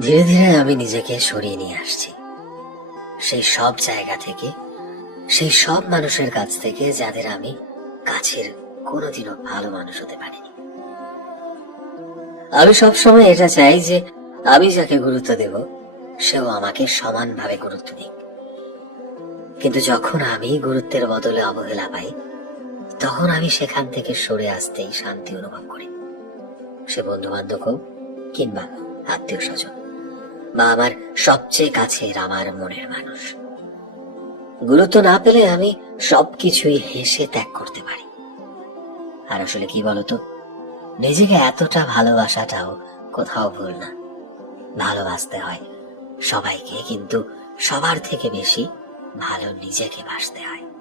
ধীরে ধীরে আমি নিজেকে সরিয়ে নিয়ে আসছি। সেই সব জায়গা থেকে, সেই সব মানুষের কাছ থেকে যাদের আমি কাছের কোনোদিনও ভালো মানুষ হতে পারিনি। আমি সবসময় এটা চাই যে আমি যাকে গুরুত্ব দেব, সেও আমাকে সমানভাবে গুরুত্ব দিক। কিন্তু যখন আমি গুরুত্বের বদলে অবহেলা পাই, তখন আমি সেখান থেকে সরে আসতেই শান্তি অনুভব করি। সে বন্ধু বান্ধব হোক কিংবা আত্মীয় স্বজন। বা আমার সবচেয়ে কাছের আমার মনের মানুষ। গুরুত্ব না পেলে আমি সবকিছুই হেসে ত্যাগ করতে পারি। আর আসলে কি বলতো? নিজেকে এতটা ভালোবাসাটাও কোথাও ভুল না। ভালোবাসতে হয় সবাইকে, কিন্তু সবার থেকে বেশি ভালো নিজেকে বাসতে হয়।